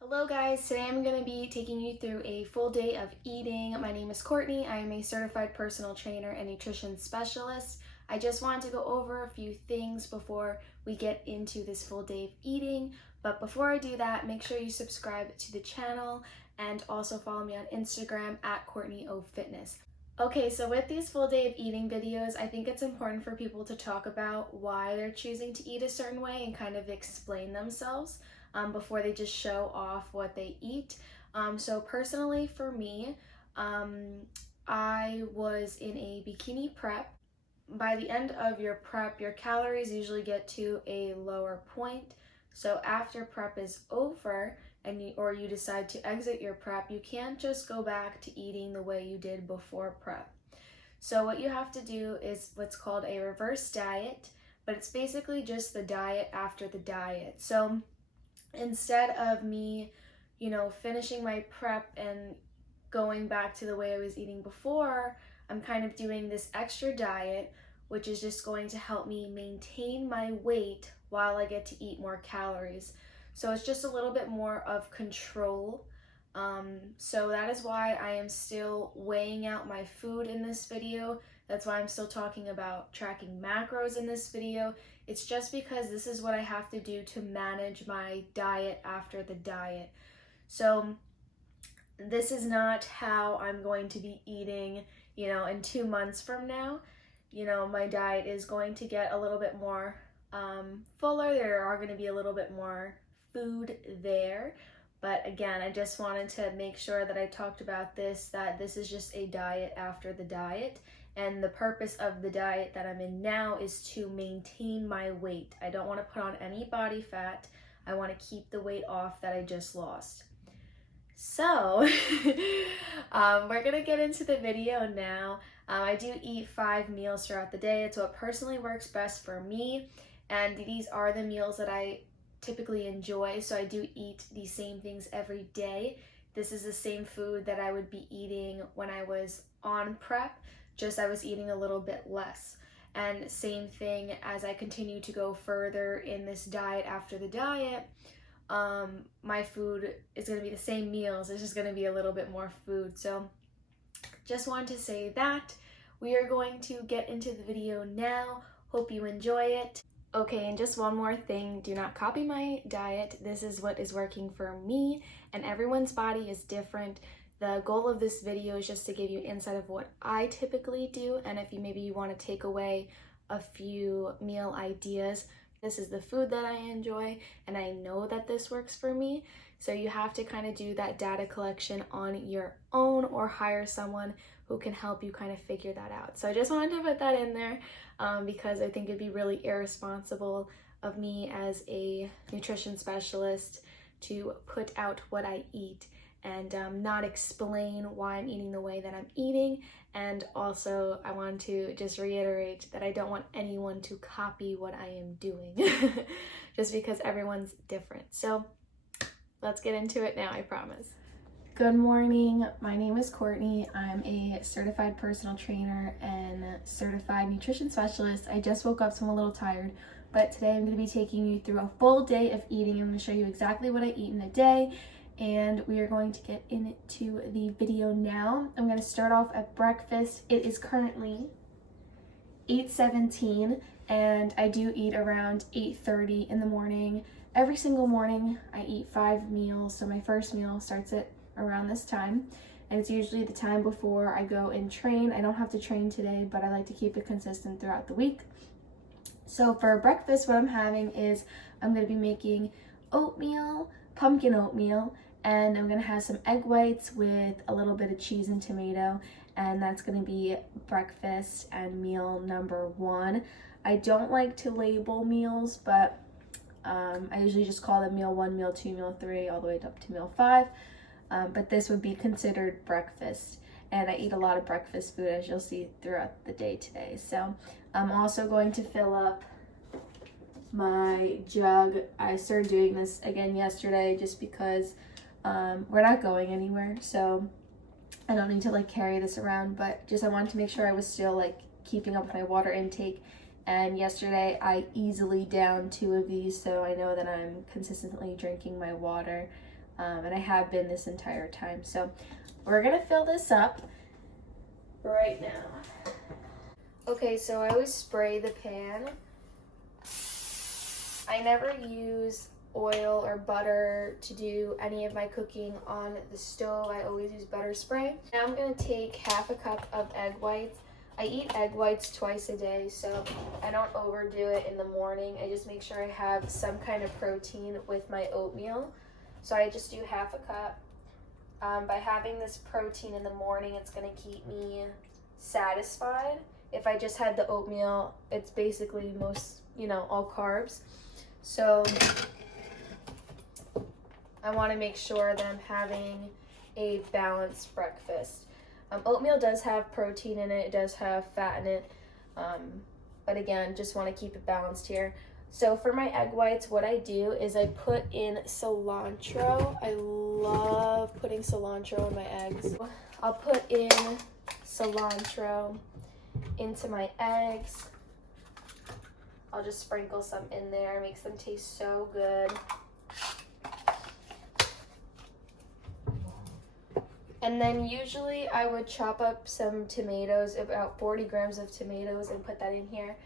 Hello guys, today I'm going to be taking you through a full day of eating. My name is Courtney. I am a certified personal trainer and nutrition specialist. I just wanted to go over a few things before we get into this full day of eating. But before I do that, make sure you subscribe to the channel and also follow me on Instagram at CourtneyOFitness. Okay, so with these full day of eating videos, I think it's important for people to talk about why they're choosing to eat a certain way and kind of explain themselves before they just show off what they eat. So personally for me, I was in a bikini prep. By the end of your prep, your calories usually get to a lower point. So after prep is over, or you decide to exit your prep, you can't just go back to eating the way you did before prep. So what you have to do is what's called a reverse diet, but it's basically just the diet after the diet. So instead of me, finishing my prep and going back to the way I was eating before, I'm kind of doing this extra diet, which is just going to help me maintain my weight while I get to eat more calories. So it's just a little bit more of control. So that is why I am still weighing out my food in this video. That's why I'm still talking about tracking macros in this video. It's just because this is what I have to do to manage my diet after the diet. So this is not how I'm going to be eating, in 2 months from now. My diet is going to get a little bit more fuller. There are going to be a little bit more food there. But again, I just wanted to make sure that I talked about this, that this is just a diet after the diet. And the purpose of the diet that I'm in now is to maintain my weight. I don't want to put on any body fat. I want to keep the weight off that I just lost. So we're going to get into the video now. I do eat 5 meals throughout the day. It's what personally works best for me. And these are the meals that I typically enjoy. So I do eat the same things every day. This is the same food that I would be eating when I was on prep, just I was eating a little bit less. And same thing as I continue to go further in this diet after the diet, my food is going to be the same meals. It's just going to be a little bit more food. So just wanted to say that. We are going to get into the video now. Hope you enjoy it. Okay, and just one more thing, do not copy my diet. This is what is working for me, and everyone's body is different. The goal of this video is just to give you insight of what I typically do, and if maybe you want to take away a few meal ideas, this is the food that I enjoy, and I know that this works for me. So you have to kind of do that data collection on your own or hire someone who can help you kind of figure that out. So I just wanted to put that in there because I think it'd be really irresponsible of me as a nutrition specialist to put out what I eat and not explain why I'm eating the way that I'm eating. And also I want to just reiterate that I don't want anyone to copy what I am doing just because everyone's different. So let's get into it now, I promise. Good morning, my name is Courtney. I'm a certified personal trainer and certified nutrition specialist. I just woke up, so I'm a little tired, but today I'm going to be taking you through a full day of eating. I'm going to show you exactly what I eat in a day, and we are going to get into the video now. I'm going to start off at breakfast. It is currently 8:17, and I do eat around 8:30 in the morning. Every single morning I eat 5 meals, so my first meal starts at around this time, and it's usually the time before I go and train. I don't have to train today, but I like to keep it consistent throughout the week. So for breakfast, what I'm having is I'm going to be making oatmeal, pumpkin oatmeal, and I'm going to have some egg whites with a little bit of cheese and tomato, and that's going to be breakfast and meal number 1. I don't like to label meals, but I usually just call them meal 1, meal 2, meal 3, all the way up to meal 5. But this would be considered breakfast, and I eat a lot of breakfast food, as you'll see throughout the day today. So I'm also going to fill up my jug. I started doing this again yesterday just because we're not going anywhere, so I don't need to carry this around, but just I wanted to make sure I was still keeping up with my water intake. And yesterday I easily downed 2 of these, so I know that I'm consistently drinking my water. and I have been this entire time. So we're gonna fill this up right now. Okay, so I always spray the pan. I never use oil or butter to do any of my cooking on the stove. I always use butter spray. Now I'm gonna take half a cup of egg whites. I eat egg whites twice a day, so I don't overdo it in the morning. I just make sure I have some kind of protein with my oatmeal. So I just do half a cup. By having this protein in the morning, it's gonna keep me satisfied. If I just had the oatmeal, it's basically all carbs. So I want to make sure that I'm having a balanced breakfast. Oatmeal does have protein in it, it does have fat in it, but again, just want to keep it balanced here. So for my egg whites, what I do is I put in cilantro. I love putting cilantro in my eggs. I'll put in cilantro into my eggs. I'll just sprinkle some in there. It makes them taste so good. And then usually I would chop up some tomatoes, about 40 grams of tomatoes, and put that in here.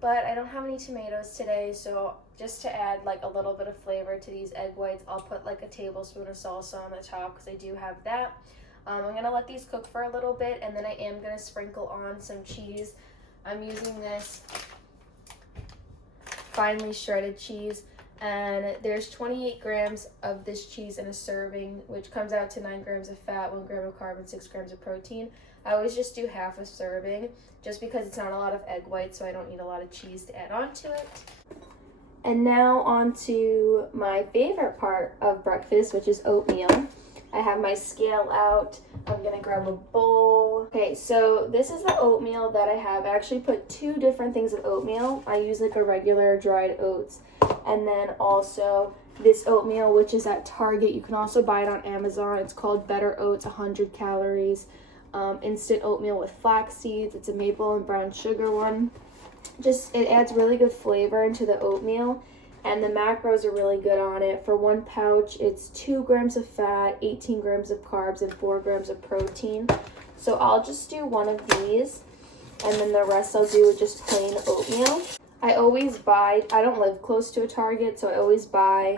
But I don't have any tomatoes today, so just to add like a little bit of flavor to these egg whites, I'll put like a tablespoon of salsa on the top because I do have that. I'm gonna let these cook for a little bit, and then I am gonna sprinkle on some cheese. I'm using this finely shredded cheese, and there's 28 grams of this cheese in a serving, which comes out to 9 grams of fat, 1 gram of carb, and 6 grams of protein. I always just do half a serving, just because it's not a lot of egg white, so I don't need a lot of cheese to add on to it. And now on to my favorite part of breakfast, which is oatmeal. I have my scale out. I'm gonna grab a bowl. Okay, so this is the oatmeal that I have. I actually put 2 different things of oatmeal. I use like a regular dried oats, and then also this oatmeal, which is at Target. You can also buy it on Amazon. It's called Better Oats, 100 calories. Instant oatmeal with flax seeds. It's a maple and brown sugar one. It adds really good flavor into the oatmeal, and the macros are really good on it. For 1 pouch, it's 2 grams of fat, 18 grams of carbs, and 4 grams of protein. So I'll just do 1 of these, and then the rest I'll do with just plain oatmeal. I always buy, I don't live close to a Target, so I always buy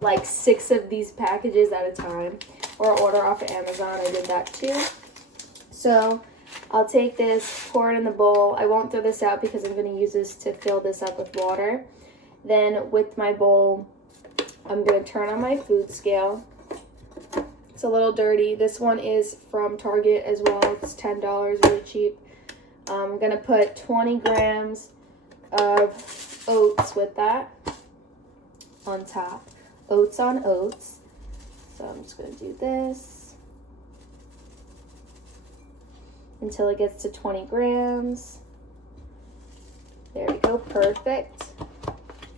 like 6 of these packages at a time, or order off of Amazon. I did that too. So I'll take this, pour it in the bowl. I won't throw this out because I'm going to use this to fill this up with water. Then with my bowl, I'm going to turn on my food scale. It's a little dirty. This one is from Target as well. It's $10, really cheap. I'm going to put 20 grams of oats with that on top. Oats on oats. So I'm just going to do this until it gets to 20 grams. There we go, perfect.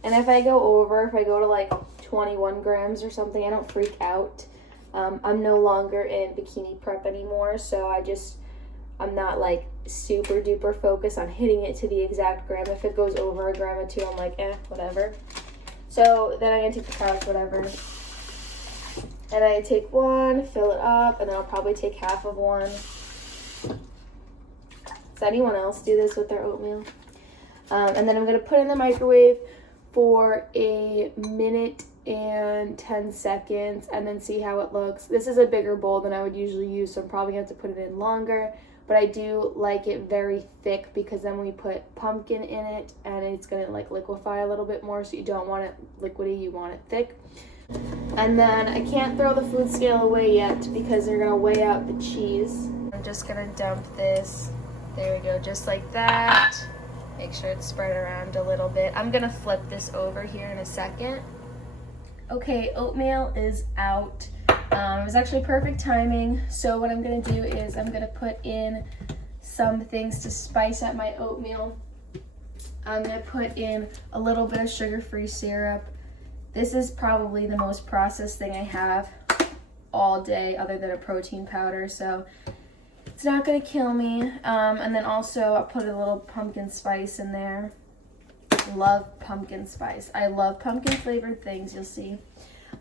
And if I go to like 21 grams or something, I don't freak out. I'm no longer in bikini prep anymore, so I'm not like super duper focused on hitting it to the exact gram. If it goes over a gram or 2, I'm like, whatever. So then I'm gonna take the pouch, whatever. And I take 1, fill it up, and then I'll probably take half of 1. Does anyone else do this with their oatmeal? And then I'm going to put it in the microwave for 1 minute and 10 seconds and then see how it looks. This is a bigger bowl than I would usually use, so I'm probably going to have to put it in longer. But I do like it very thick because then we put pumpkin in it and it's going to like liquefy a little bit more, so you don't want it liquidy, you want it thick. And then I can't throw the food scale away yet because they're going to weigh out the cheese. I'm just going to dump this. There we go, just like that. Make sure it's spread around a little bit. I'm going to flip this over here in a second. Okay, oatmeal is out. It was actually perfect timing. So what I'm going to do is I'm going to put in some things to spice up my oatmeal. I'm going to put in a little bit of sugar-free syrup. This is probably the most processed thing I have all day other than a protein powder, so it's not going to kill me. And then also I'll put a little pumpkin spice in there. Love pumpkin spice. I love pumpkin flavored things, you'll see.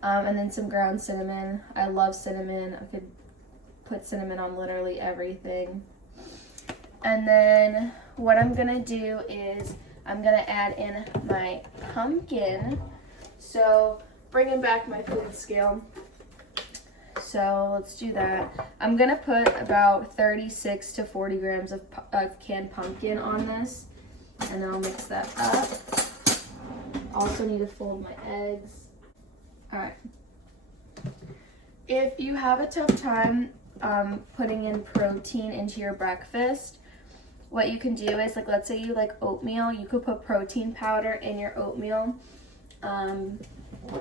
and then some ground cinnamon. I love cinnamon. I could put cinnamon on literally everything. And then what I'm gonna do is I'm gonna add in my pumpkin. So bringing back my food scale. So let's do that. I'm gonna put about 36 to 40 grams of canned pumpkin on this, and then I'll mix that up. Also need to fold my eggs. All right. If you have a tough time putting in protein into your breakfast, what you can do is, like, let's say you like oatmeal, you could put protein powder in your oatmeal.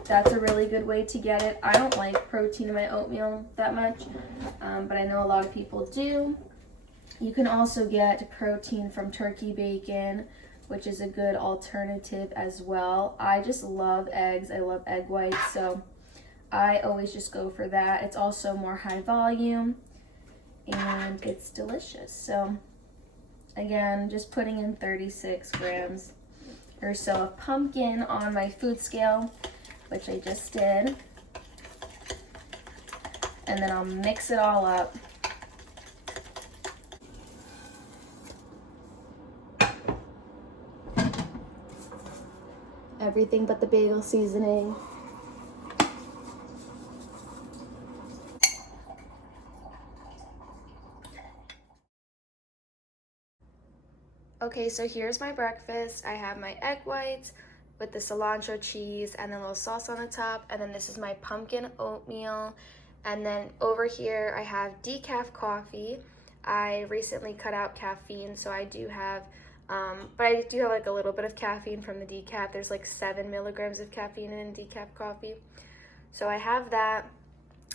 That's a really good way to get it. I don't like protein in my oatmeal that much, but I know a lot of people do. You can also get protein from turkey bacon, which is a good alternative as well. I just love eggs. I love egg whites, so I always just go for that. It's also more high volume and it's delicious. So again, just putting in 36 grams or so of pumpkin on my food scale, which I just did. And then I'll mix it all up. Everything but the bagel seasoning. Okay, so here's my breakfast. I have my egg whites with the cilantro cheese and then a little sauce on the top. And then this is my pumpkin oatmeal. And then over here I have decaf coffee. I recently cut out caffeine, so I do have, but I do have like a little bit of caffeine from the decaf. There's like 7 milligrams of caffeine in decaf coffee. So I have that.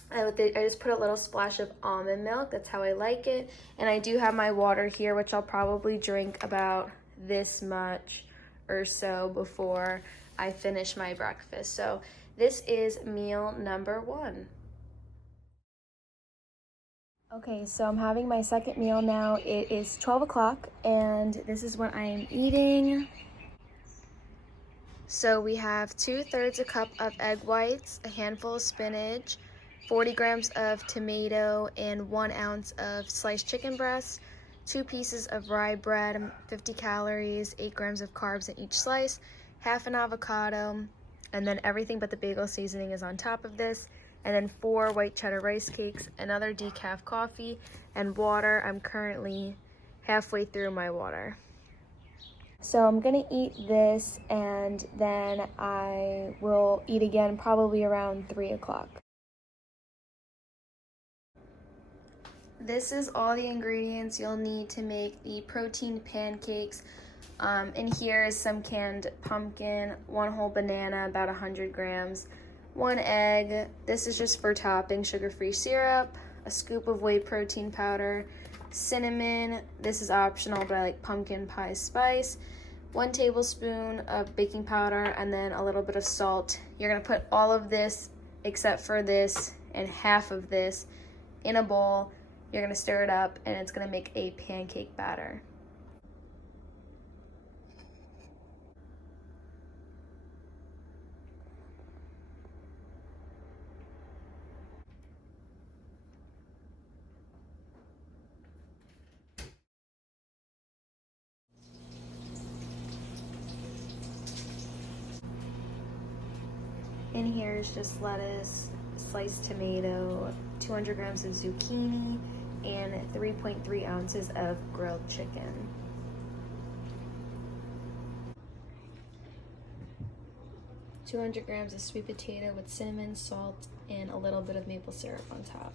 I just put a little splash of almond milk. That's how I like it. And I do have my water here, which I'll probably drink about this much or so before I finish my breakfast. So this is meal number 1. Okay, so I'm having my second meal now. It is 12 o'clock and this is what I am eating. So we have 2/3 a cup of egg whites, a handful of spinach, 40 grams of tomato, and 1 ounce of sliced chicken breast, 2 pieces of rye bread, 50 calories, 8 grams of carbs in each slice, half an avocado, and then everything but the bagel seasoning is on top of this, and then 4 white cheddar rice cakes, another decaf coffee, and water. I'm currently halfway through my water. So I'm gonna eat this and then I will eat again probably around 3 o'clock. This is all the ingredients you'll need to make the protein pancakes. In here is some canned pumpkin, 1 whole banana, about 100 grams, 1 egg. This is just for topping, sugar-free syrup, a scoop of whey protein powder, cinnamon. This is optional, but I like pumpkin pie spice. 1 tablespoon of baking powder, and then a little bit of salt. You're gonna put all of this, except for this, and half of this, in a bowl. You're gonna stir it up, and it's gonna make a pancake batter. In here is just lettuce, sliced tomato, 200 grams of zucchini, and 3.3 ounces of grilled chicken. $200 grams of sweet potato with cinnamon, salt, and a little bit of maple syrup on top.